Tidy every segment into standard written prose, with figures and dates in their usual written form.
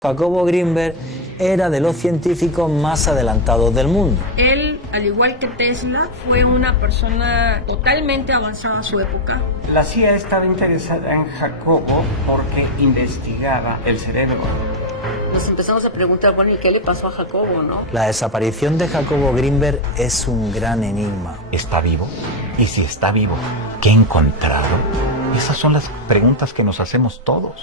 Jacobo Grinberg era de los científicos más adelantados del mundo. Él, al igual que Tesla, fue una persona totalmente avanzada a su época. La CIA estaba interesada en Jacobo porque investigaba el cerebro. Nos empezamos a preguntar, bueno, ¿y qué le pasó a Jacobo, no? La desaparición de Jacobo Grinberg es un gran enigma. ¿Está vivo? Y si está vivo, ¿qué ha encontrado? Esas son las preguntas que nos hacemos todos.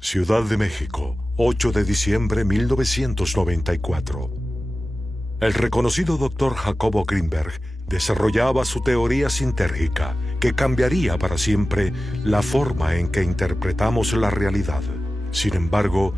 Ciudad de México, 8 de diciembre 1994. El reconocido doctor Jacobo Grinberg desarrollaba su teoría sintérgica que cambiaría para siempre la forma en que interpretamos la realidad. Sin embargo,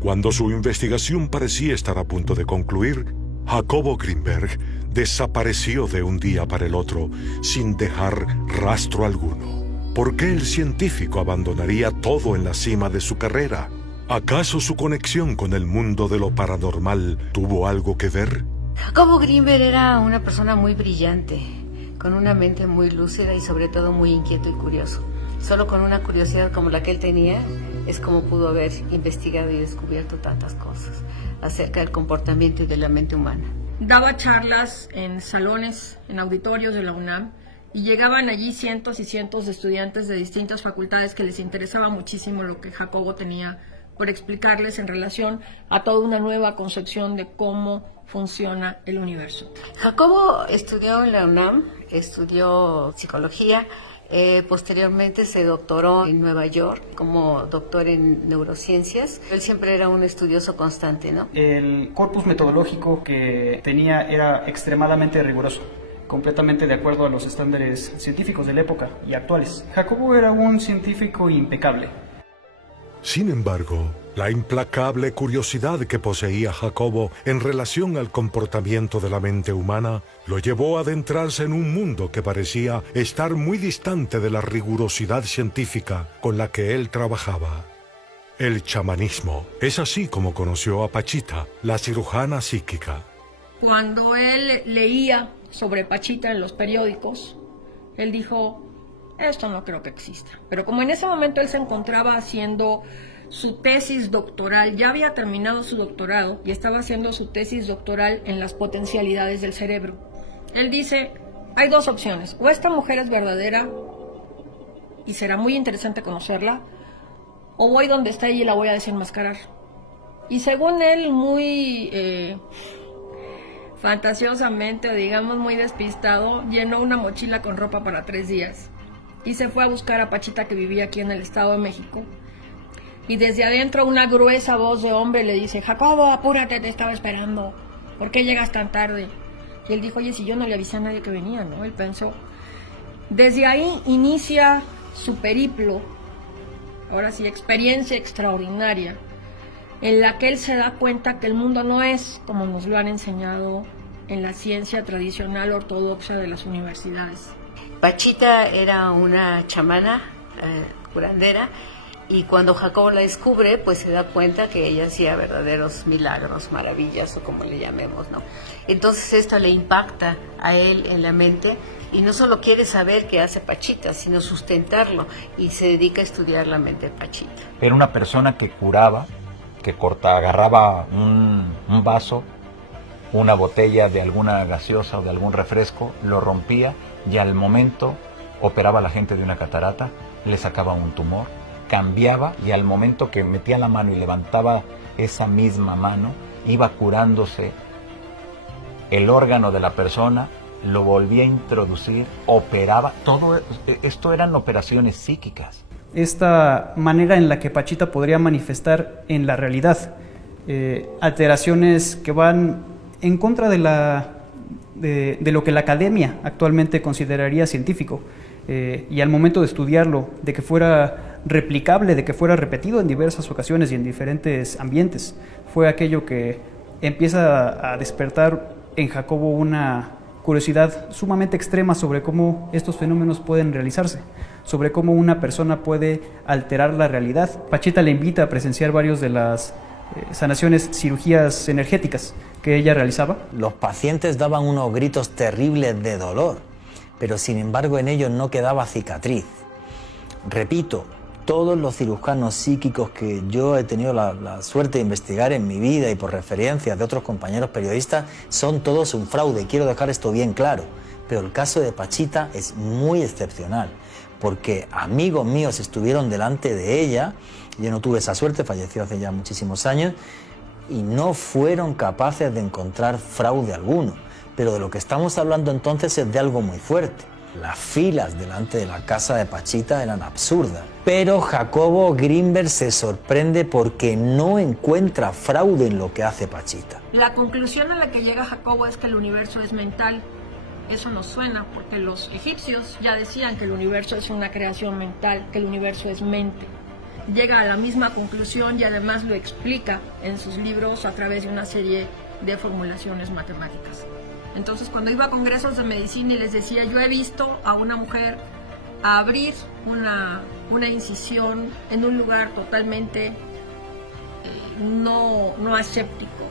cuando su investigación parecía estar a punto de concluir, Jacobo Grinberg desapareció de un día para el otro sin dejar rastro alguno. ¿Por qué el científico abandonaría todo en la cima de su carrera? ¿Acaso su conexión con el mundo de lo paranormal tuvo algo que ver? Jacobo Grinberg era una persona muy brillante, con una mente muy lúcida y sobre todo muy inquieto y curioso. Solo con una curiosidad como la que él tenía es como pudo haber investigado y descubierto tantas cosas acerca del comportamiento y de la mente humana. Daba charlas en salones, en auditorios de la UNAM, y llegaban allí cientos y cientos de estudiantes de distintas facultades que les interesaba muchísimo lo que Jacobo tenía por explicarles en relación a toda una nueva concepción de cómo funciona el universo. Jacobo estudió en la UNAM, estudió psicología, posteriormente se doctoró en Nueva York como doctor en neurociencias. Él siempre era un estudioso constante, ¿no? El corpus metodológico que tenía era extremadamente riguroso, completamente de acuerdo a los estándares científicos de la época y actuales. Jacobo era un científico impecable. Sin embargo, la implacable curiosidad que poseía Jacobo en relación al comportamiento de la mente humana lo llevó a adentrarse en un mundo que parecía estar muy distante de la rigurosidad científica con la que él trabajaba. El chamanismo. Es así como conoció a Pachita, la cirujana psíquica. Cuando él leía sobre Pachita en los periódicos, él dijo, esto no creo que exista. Pero como en ese momento él se encontraba haciendo su tesis doctoral, ya había terminado su doctorado y estaba haciendo su tesis doctoral en las potencialidades del cerebro. Él dice, hay dos opciones, o esta mujer es verdadera y será muy interesante conocerla, o voy donde está ella y la voy a desenmascarar. Y según él, muy fantasiosamente, digamos muy despistado, llenó una mochila con ropa para 3 días y se fue a buscar a Pachita, que vivía aquí en el Estado de México, y desde adentro una gruesa voz de hombre le dice, Jacobo, apúrate, te estaba esperando, ¿por qué llegas tan tarde? Y él dijo, oye, si yo no le avisé a nadie que venía, ¿no? Él pensó. Desde ahí inicia su periplo, ahora sí, experiencia extraordinaria, en la que él se da cuenta que el mundo no es como nos lo han enseñado en la ciencia tradicional ortodoxa de las universidades. Pachita era una chamana, curandera, y cuando Jacobo la descubre, pues se da cuenta que ella hacía verdaderos milagros, maravillas, o como le llamemos, ¿no? Entonces esto le impacta a él en la mente, y no solo quiere saber qué hace Pachita, sino sustentarlo, y se dedica a estudiar la mente de Pachita. Era una persona que curaba, que agarraba un vaso, una botella de alguna gaseosa o de algún refresco, lo rompía y al momento operaba a la gente de una catarata, le sacaba un tumor, cambiaba y al momento que metía la mano y levantaba esa misma mano, iba curándose el órgano de la persona, lo volvía a introducir, operaba. Todo esto eran operaciones psíquicas. Esta manera en la que Pachita podría manifestar en la realidad alteraciones que van en contra de lo que la academia actualmente consideraría científico, y al momento de estudiarlo, de que fuera replicable, de que fuera repetido en diversas ocasiones y en diferentes ambientes, fue aquello que empieza a despertar en Jacobo una curiosidad sumamente extrema sobre cómo estos fenómenos pueden realizarse, sobre cómo una persona puede alterar la realidad. Pachita le invita a presenciar varios de sanaciones, cirugías energéticas que ella realizaba. Los pacientes daban unos gritos terribles de dolor, pero sin embargo en ellos no quedaba cicatriz. Repito, todos los cirujanos psíquicos que yo he tenido la suerte de investigar en mi vida y por referencias de otros compañeros periodistas son todos un fraude. Quiero dejar esto bien claro, pero el caso de Pachita es muy excepcional, porque amigos míos estuvieron delante de ella, yo no tuve esa suerte, falleció hace ya muchísimos años, y no fueron capaces de encontrar fraude alguno. Pero de lo que estamos hablando entonces es de algo muy fuerte. Las filas delante de la casa de Pachita eran absurdas. Pero Jacobo Grinberg se sorprende porque no encuentra fraude en lo que hace Pachita. La conclusión a la que llega Jacobo es que el universo es mental. Eso nos suena porque los egipcios ya decían que el universo es una creación mental, que el universo es mente. Llega a la misma conclusión y además lo explica en sus libros a través de una serie de formulaciones matemáticas. Entonces, cuando iba a congresos de medicina y les decía, yo he visto a una mujer abrir una incisión en un lugar totalmente no aséptico.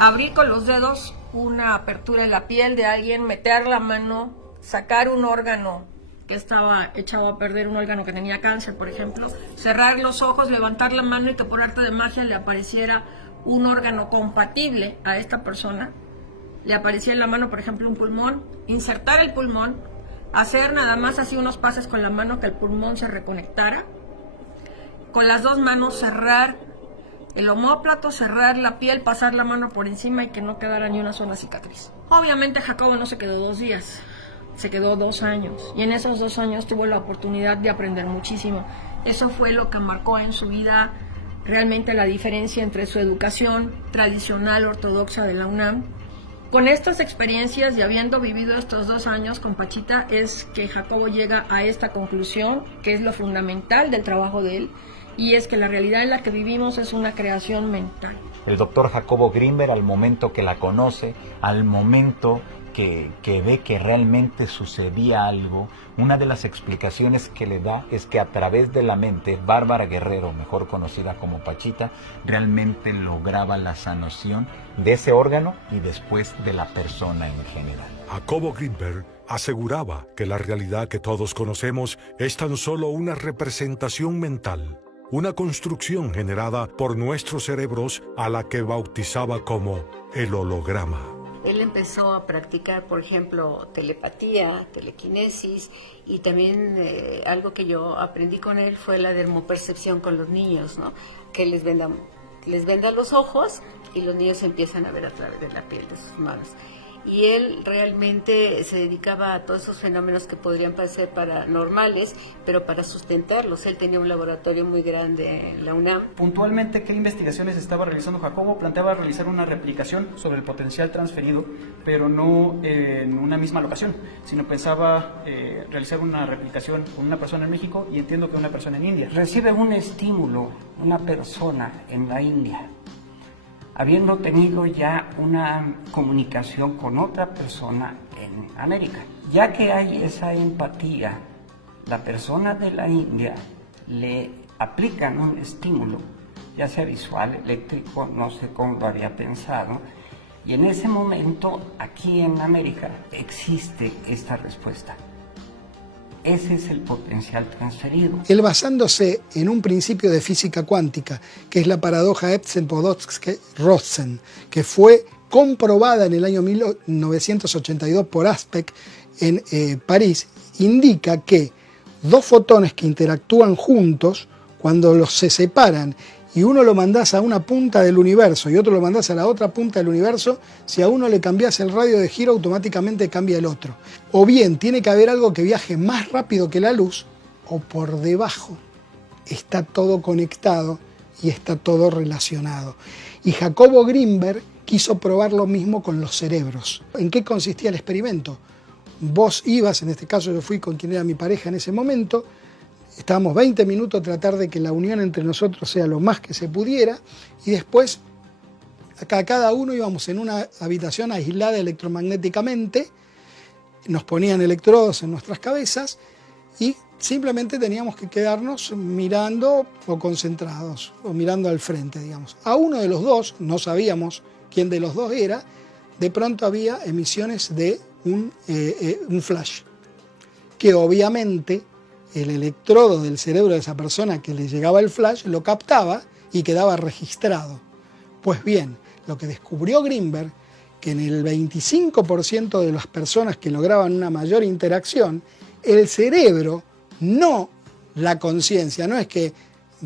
Abrir con los dedos una apertura en la piel de alguien, meter la mano, sacar un órgano que estaba echado a perder, un órgano que tenía cáncer, por ejemplo, cerrar los ojos, levantar la mano y que por arte de magia le apareciera un órgano compatible a esta persona. Le aparecía en la mano, por ejemplo, un pulmón, insertar el pulmón, hacer nada más así unos pases con la mano que el pulmón se reconectara, con las dos manos cerrar el omóplato, cerrar la piel, pasar la mano por encima y que no quedara ni una sola cicatriz. Obviamente Jacobo no se quedó 2 días, se quedó 2 años, y en esos 2 años tuvo la oportunidad de aprender muchísimo. Eso fue lo que marcó en su vida realmente la diferencia entre su educación tradicional ortodoxa de la UNAM. Con estas experiencias y habiendo vivido estos 2 años con Pachita es que Jacobo llega a esta conclusión, que es lo fundamental del trabajo de él, y es que la realidad en la que vivimos es una creación mental. El doctor Jacobo Grinberg, al momento que la conoce, al momento que ve que realmente sucedía algo, una de las explicaciones que le da es que a través de la mente, Bárbara Guerrero, mejor conocida como Pachita, realmente lograba la sanación de ese órgano y después de la persona en general. Jacobo Grinberg aseguraba que la realidad que todos conocemos es tan solo una representación mental, una construcción generada por nuestros cerebros a la que bautizaba como el holograma. Él empezó a practicar, por ejemplo, telepatía, telequinesis, y también algo que yo aprendí con él fue la dermopercepción con los niños, ¿no? Que les venda los ojos y los niños empiezan a ver a través de la piel de sus manos. Y él realmente se dedicaba a todos esos fenómenos que podrían parecer paranormales, pero para sustentarlos. Él tenía un laboratorio muy grande en la UNAM. Puntualmente, ¿qué investigaciones estaba realizando Jacobo? Planteaba realizar una replicación sobre el potencial transferido, pero no en una misma locación, sino pensaba realizar una replicación con una persona en México y entiendo que una persona en India. Recibe un estímulo una persona en la India, habiendo tenido ya una comunicación con otra persona en América. Ya que hay esa empatía, la persona de la India le aplican un estímulo, ya sea visual, eléctrico, no sé cómo lo había pensado, y en ese momento aquí en América existe esta respuesta. Ese es el potencial transferido. Él, basándose en un principio de física cuántica, que es la paradoja Epstein-Podolsky-Rosen, que fue comprobada en el año 1982 por Aspect en París, indica que 2 fotones que interactúan juntos, cuando los se separan y uno lo mandás a una punta del universo y otro lo mandás a la otra punta del universo, si a uno le cambias el radio de giro, automáticamente cambia el otro. O bien tiene que haber algo que viaje más rápido que la luz, o por debajo está todo conectado y está todo relacionado. Y Jacobo Grinberg quiso probar lo mismo con los cerebros. ¿En qué consistía el experimento? Vos ibas, en este caso yo fui con quien era mi pareja en ese momento, estábamos 20 minutos a tratar de que la unión entre nosotros sea lo más que se pudiera, y después cada uno íbamos en una habitación aislada electromagnéticamente, nos ponían electrodos en nuestras cabezas y simplemente teníamos que quedarnos mirando o concentrados, o mirando al frente, digamos. A uno de los dos, no sabíamos quién de los dos era, de pronto había emisiones de un flash, que obviamente el electrodo del cerebro de esa persona que le llegaba el flash lo captaba y quedaba registrado. Pues bien, lo que descubrió Greenberg, que en el 25% de las personas que lograban una mayor interacción, el cerebro, no la conciencia, no es que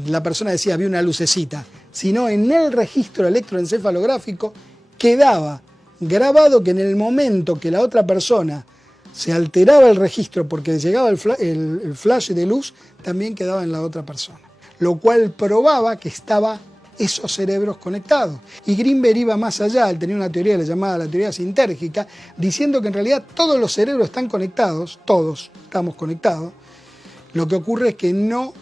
la persona decía había una lucecita, sino en el registro electroencefalográfico quedaba grabado que en el momento que la otra persona se alteraba el registro porque llegaba el flash de luz, también quedaba en la otra persona, lo cual probaba que estaban esos cerebros conectados. Y Greenberg iba más allá, él tenía una teoría llamada la teoría sintérgica, diciendo que en realidad todos los cerebros están conectados, todos estamos conectados. Lo que ocurre es que no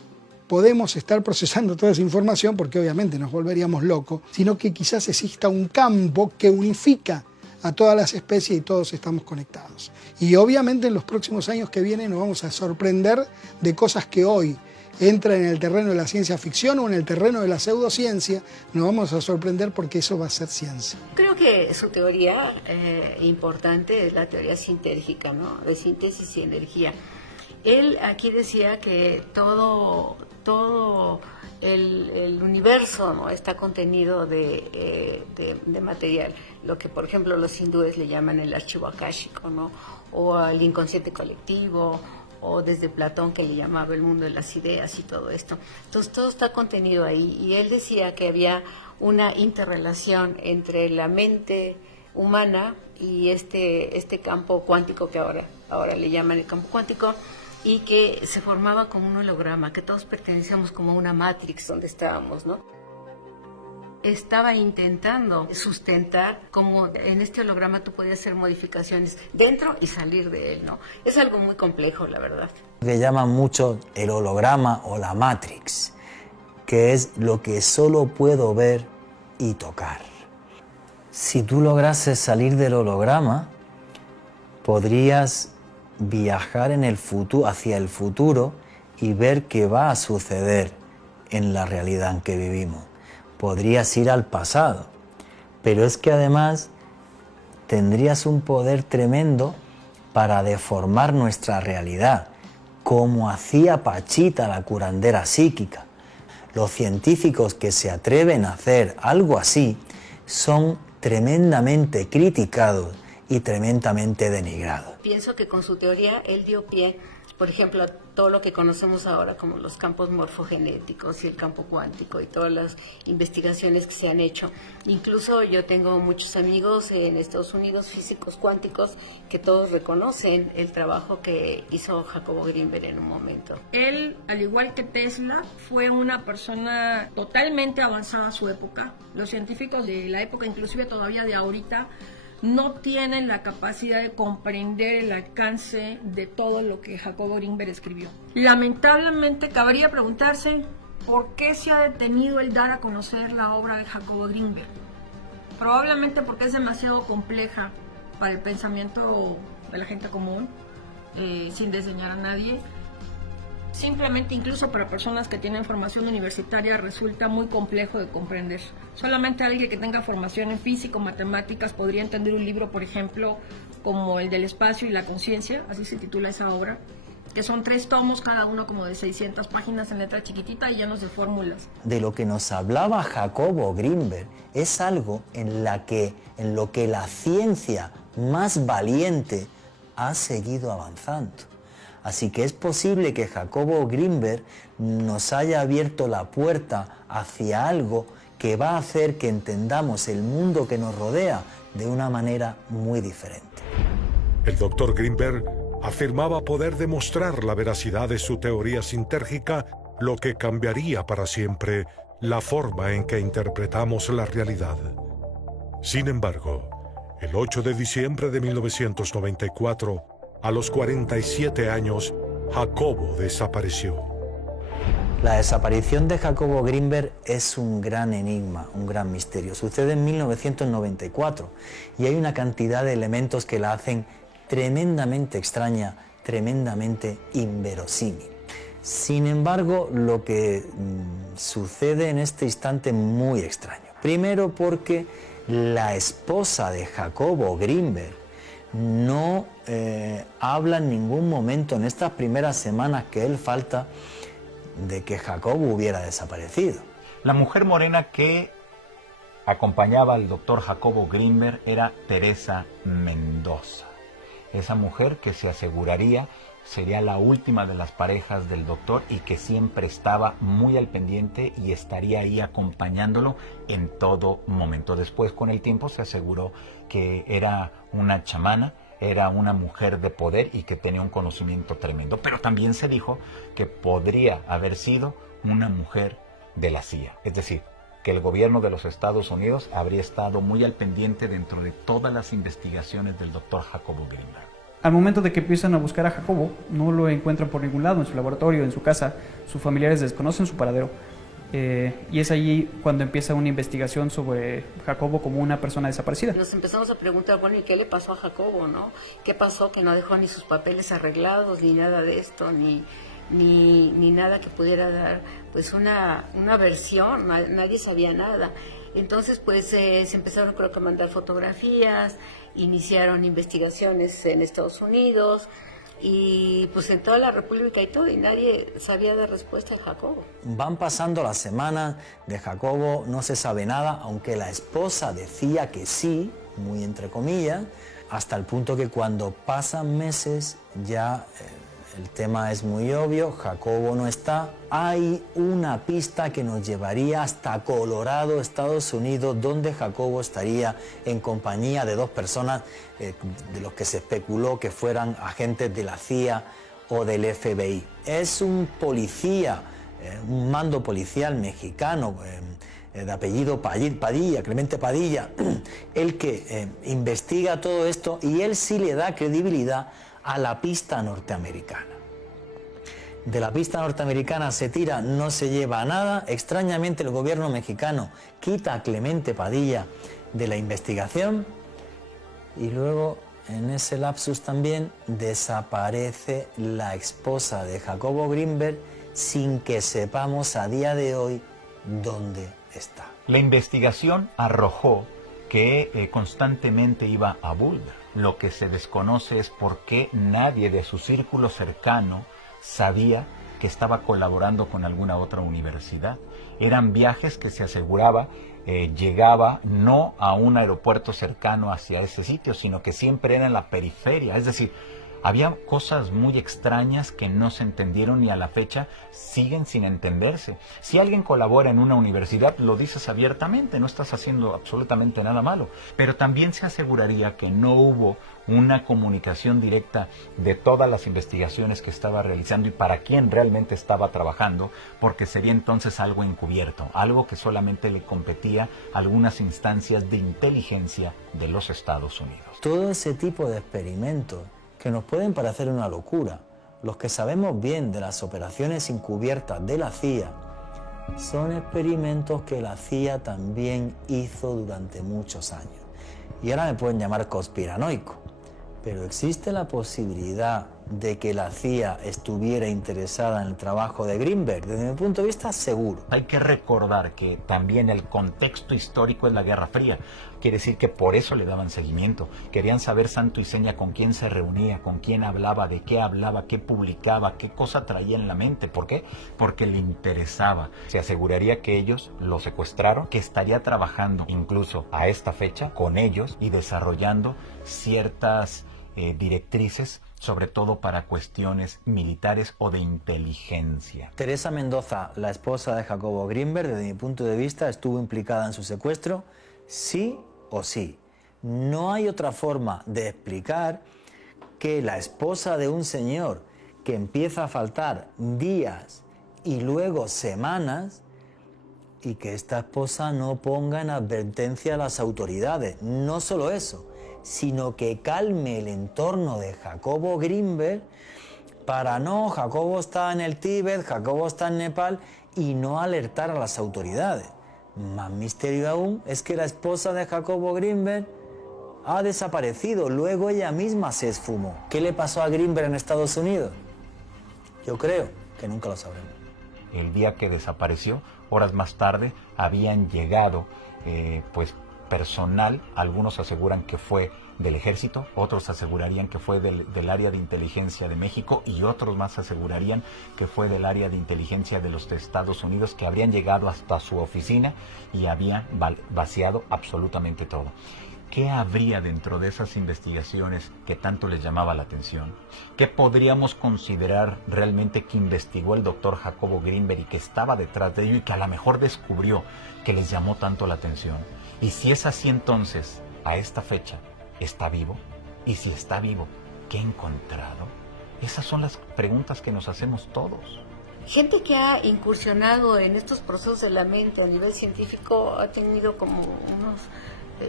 podemos estar procesando toda esa información porque obviamente nos volveríamos locos, sino que quizás exista un campo que unifica a todas las especies y todos estamos conectados. Y obviamente en los próximos años que vienen nos vamos a sorprender de cosas que hoy entran en el terreno de la ciencia ficción o en el terreno de la pseudociencia, nos vamos a sorprender porque eso va a ser ciencia. Creo que su teoría importante es la teoría sintérgica, ¿no? De síntesis y energía. Él aquí decía que todo el universo, ¿no?, está contenido de material, lo que por ejemplo los hindúes le llaman el archivo akáshico, ¿no?, o el inconsciente colectivo, o desde Platón que le llamaba el mundo de las ideas y todo esto. Entonces todo está contenido ahí, y él decía que había una interrelación entre la mente humana y este campo cuántico que ahora le llaman el campo cuántico, y que se formaba como un holograma, que todos pertenecíamos como a una matrix donde estábamos, ¿no? Estaba intentando sustentar cómo en este holograma tú podías hacer modificaciones dentro y salir de él, ¿no? Es algo muy complejo, la verdad. Le llaman mucho el holograma o la matrix, que es lo que solo puedo ver y tocar. Si tú lograses salir del holograma, podrías viajar en el futuro, hacia el futuro, y ver qué va a suceder en la realidad en que vivimos. Podrías ir al pasado, pero es que además tendrías un poder tremendo para deformar nuestra realidad, como hacía Pachita, la curandera psíquica. Los científicos que se atreven a hacer algo así son tremendamente criticados y tremendamente denigrado. Pienso que con su teoría él dio pie, por ejemplo, a todo lo que conocemos ahora como los campos morfogenéticos y el campo cuántico y todas las investigaciones que se han hecho. Incluso yo tengo muchos amigos en Estados Unidos, físicos cuánticos, que todos reconocen el trabajo que hizo Jacobo Greenberg en un momento. Él, al igual que Tesla, fue una persona totalmente avanzada a su época. Los científicos de la época, inclusive todavía de ahorita, no tienen la capacidad de comprender el alcance de todo lo que Jacobo Greenberg escribió. Lamentablemente cabría preguntarse por qué se ha detenido el dar a conocer la obra de Jacobo Greenberg. Probablemente porque es demasiado compleja para el pensamiento de la gente común, sin diseñar a nadie. Simplemente, incluso para personas que tienen formación universitaria, resulta muy complejo de comprender. Solamente alguien que tenga formación en física o matemáticas podría entender un libro, por ejemplo, como el del espacio y la conciencia, así se titula esa obra, que son 3 tomos, cada uno como de 600 páginas en letra chiquitita y llenos de fórmulas. De lo que nos hablaba Jacobo Greenberg es algo en lo que la ciencia más valiente ha seguido avanzando. Así que es posible que Jacobo Greenberg nos haya abierto la puerta hacia algo que va a hacer que entendamos el mundo que nos rodea de una manera muy diferente. El doctor Greenberg afirmaba poder demostrar la veracidad de su teoría sintérgica, lo que cambiaría para siempre la forma en que interpretamos la realidad. Sin embargo, el 8 de diciembre de 1994, a los 47 años, Jacobo desapareció. La desaparición de Jacobo Greenberg es un gran enigma, un gran misterio. Sucede en 1994 y hay una cantidad de elementos que la hacen tremendamente extraña, tremendamente inverosímil. Sin embargo, lo que sucede en este instante es muy extraño. Primero porque la esposa de Jacobo Greenberg no habla en ningún momento en estas primeras semanas que él falta de que Jacobo hubiera desaparecido. La mujer morena que acompañaba al doctor Jacobo Greenberg era Teresa Mendoza. Esa mujer que se aseguraría sería la última de las parejas del doctor y que siempre estaba muy al pendiente y estaría ahí acompañándolo en todo momento. Después, con el tiempo, se aseguró que era una chamana, era una mujer de poder y que tenía un conocimiento tremendo. Pero también se dijo que podría haber sido una mujer de la CIA. Es decir, que el gobierno de los Estados Unidos habría estado muy al pendiente dentro de todas las investigaciones del doctor Jacobo Greenberg. Al momento de que empiezan a buscar a Jacobo, no lo encuentran por ningún lado, en su laboratorio, en su casa, sus familiares desconocen su paradero. Y es allí cuando empieza una investigación sobre Jacobo como una persona desaparecida. Nos empezamos a preguntar, bueno, ¿y qué le pasó a Jacobo, no? ¿Qué pasó? Que no dejó ni sus papeles arreglados, ni nada de esto, ni nada que pudiera dar pues una versión, nadie sabía nada. Entonces pues se empezaron, creo que, a mandar fotografías, iniciaron investigaciones en Estados Unidos y pues en toda la República y todo, y nadie sabía dar respuesta a Jacobo. Van pasando las semanas de Jacobo, no se sabe nada, aunque la esposa decía que sí, muy entre comillas, hasta el punto que cuando pasan meses ya el tema es muy obvio, Jacobo no está. Hay una pista que nos llevaría hasta Colorado, Estados Unidos, donde Jacobo estaría en compañía de dos personas de los que se especuló que fueran agentes de la CIA o del FBI. Es un policía, un mando policial mexicano de apellido Padilla, Clemente Padilla, el que investiga todo esto, y él sí le da credibilidad a la pista norteamericana. De la pista norteamericana se tira, no se lleva a nada. Extrañamente el gobierno mexicano quita a Clemente Padilla de la investigación y luego en ese lapsus también desaparece la esposa de Jacobo Greenberg sin que sepamos a día de hoy dónde está. La investigación arrojó que constantemente iba a Boulder. Lo que se desconoce es por qué nadie de su círculo cercano sabía que estaba colaborando con alguna otra universidad. Eran viajes que se aseguraba llegaba no a un aeropuerto cercano hacia ese sitio, sino que siempre era en la periferia. Es decir, había cosas muy extrañas que no se entendieron y a la fecha siguen sin entenderse. Si alguien colabora en una universidad, lo dices abiertamente, no estás haciendo absolutamente nada malo. Pero también se aseguraría que no hubo una comunicación directa de todas las investigaciones que estaba realizando y para quién realmente estaba trabajando, porque sería entonces algo encubierto, algo que solamente le competía a algunas instancias de inteligencia de los Estados Unidos. Todo ese tipo de experimentos que nos pueden parecer una locura, los que sabemos bien de las operaciones encubiertas de la CIA, son experimentos que la CIA también hizo durante muchos años. Y ahora me pueden llamar conspiranoico, pero existe la posibilidad de que la CIA estuviera interesada en el trabajo de Greenberg. Desde mi punto de vista, seguro. Hay que recordar que también el contexto histórico es la Guerra Fría. Quiere decir que por eso le daban seguimiento. Querían saber santo y seña con quién se reunía, con quién hablaba, de qué hablaba, qué publicaba, qué cosa traía en la mente. ¿Por qué? Porque le interesaba. Se aseguraría que ellos lo secuestraron, que estaría trabajando incluso a esta fecha con ellos y desarrollando ciertas directrices, sobre todo para cuestiones militares o de inteligencia. Teresa Mendoza, la esposa de Jacobo Greenberg, desde mi punto de vista, estuvo implicada en su secuestro, sí o sí. No hay otra forma de explicar que la esposa de un señor que empieza a faltar días y luego semanas, y que esta esposa no ponga en advertencia a las autoridades. No solo eso, sino que calme el entorno de Jacobo Greenberg para no, Jacobo está en el Tíbet, Jacobo está en Nepal, y no alertar a las autoridades. Más misterio aún es que la esposa de Jacobo Greenberg ha desaparecido, luego ella misma se esfumó. ¿Qué le pasó a Greenberg en Estados Unidos? Yo creo que nunca lo sabremos. El día que desapareció, horas más tarde, habían llegado pues personal, algunos aseguran que fue del ejército, otros asegurarían que fue del área de inteligencia de México y otros más asegurarían que fue del área de inteligencia de los Estados Unidos, que habrían llegado hasta su oficina y habían vaciado absolutamente todo. ¿Qué habría dentro de esas investigaciones que tanto les llamaba la atención? ¿Qué podríamos considerar realmente que investigó el doctor Jacobo Greenberg y que estaba detrás de ello y que a lo mejor descubrió que les llamó tanto la atención? Y si es así, entonces, a esta fecha, ¿está vivo? Y si está vivo, ¿qué ha encontrado? Esas son las preguntas que nos hacemos todos. Gente que ha incursionado en estos procesos de la mente a nivel científico ha tenido como unos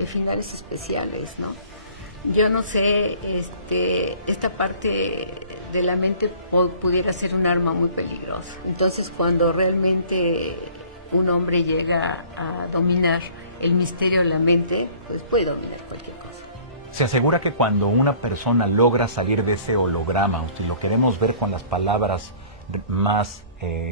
finales especiales, ¿no? Yo no sé, esta parte de la mente pudiera ser un arma muy peligrosa. Entonces, cuando realmente un hombre llega a dominar el misterio de la mente, pues puede dominar cualquier cosa. Se asegura que cuando una persona logra salir de ese holograma, si lo queremos ver con las palabras más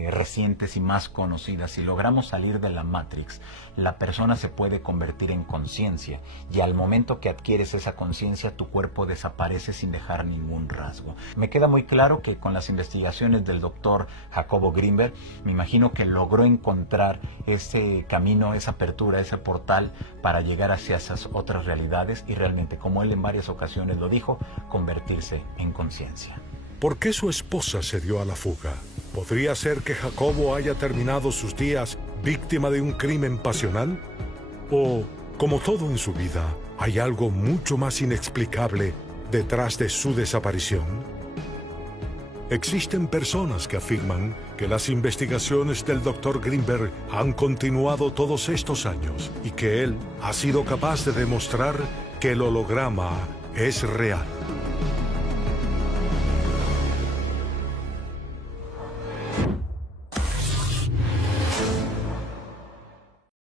recientes y más conocidas, si logramos salir de la Matrix, la persona se puede convertir en conciencia, y al momento que adquieres esa conciencia, tu cuerpo desaparece sin dejar ningún rasgo. Me queda muy claro que con las investigaciones del doctor Jacobo Greenberg, me imagino que logró encontrar ese camino, esa apertura, ese portal para llegar hacia esas otras realidades y realmente, como él en varias ocasiones lo dijo, convertirse en conciencia. ¿Por qué su esposa se dio a la fuga? ¿Podría ser que Jacobo haya terminado sus días víctima de un crimen pasional? ¿O, como todo en su vida, hay algo mucho más inexplicable detrás de su desaparición? Existen personas que afirman que las investigaciones del Dr. Greenberg han continuado todos estos años y que él ha sido capaz de demostrar que el holograma es real.